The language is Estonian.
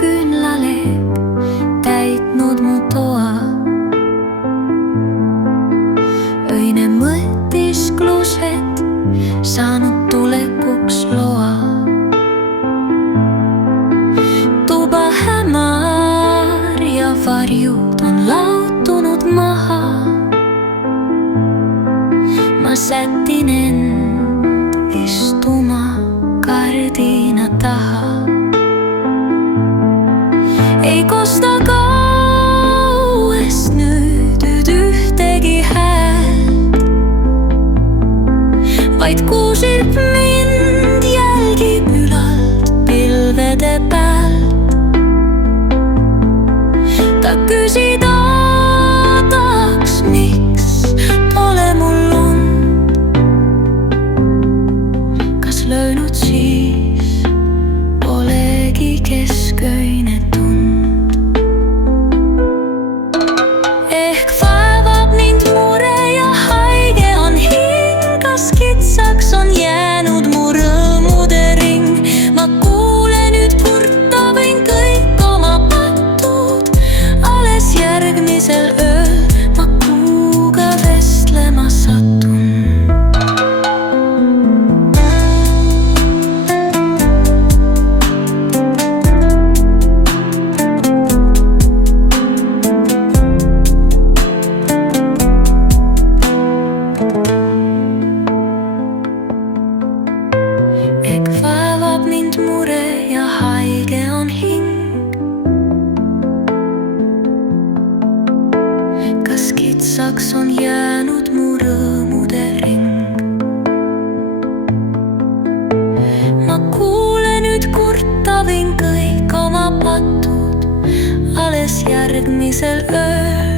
küünlaleek täitnud mu toa. Öine mõtisklused saanud tulekuks loa. Tuba hämar ja varjud on laotunud maha. Ma sätin end istuma kardina taha. Ei kosta kauest nüüd ühtegi häält, vaid kuusib mind, jälgib ülalt pilvede pealt. Ta küsida tahaks, miks pole mul und. Kas löönud siis polegi kesköine tund. Ehk vaevab mind mure ja haige on hing. Kas kitsaks on jäänud mu rõõmude ring? Ma kuule nüüd kurta võin kõik oma patud. Alles järgmisel ööl ma kuuga vestlema satun. Ehk vaevab mind mure ja haige on hing. Kas kitsaks on jäänud mu rõõmude ring? Ma kuule nüüd kurta võin kõik oma patud. Alles järgmisel ööl